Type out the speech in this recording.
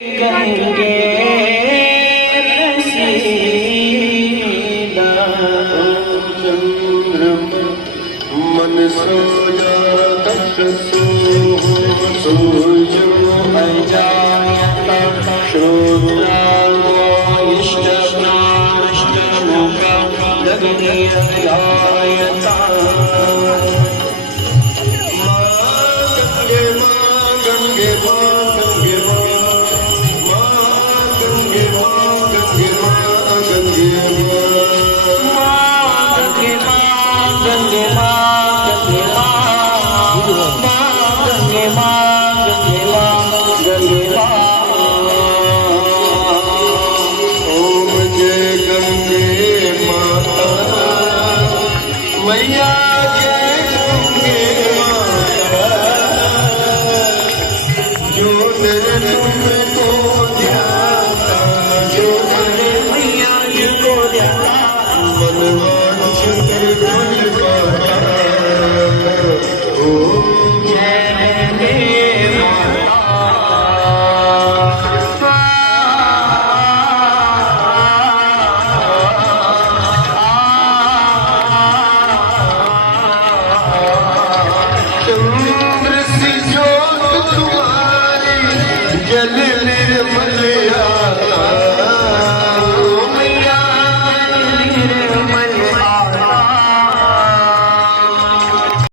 गंगे रसीला चंद्रमा मन सोया तपसो सूर्यो अजायता श्रोत्राष्टप्राष्टमुखा दग्नियजायता गंगे मैया जय गंगे माता जो नर तुमको ध्याता जो नर मैया को ध्याता मनवान शुक्र तुझ पाता ओम जय गंगे चंद्र सी ज्योत तुम्हारी जल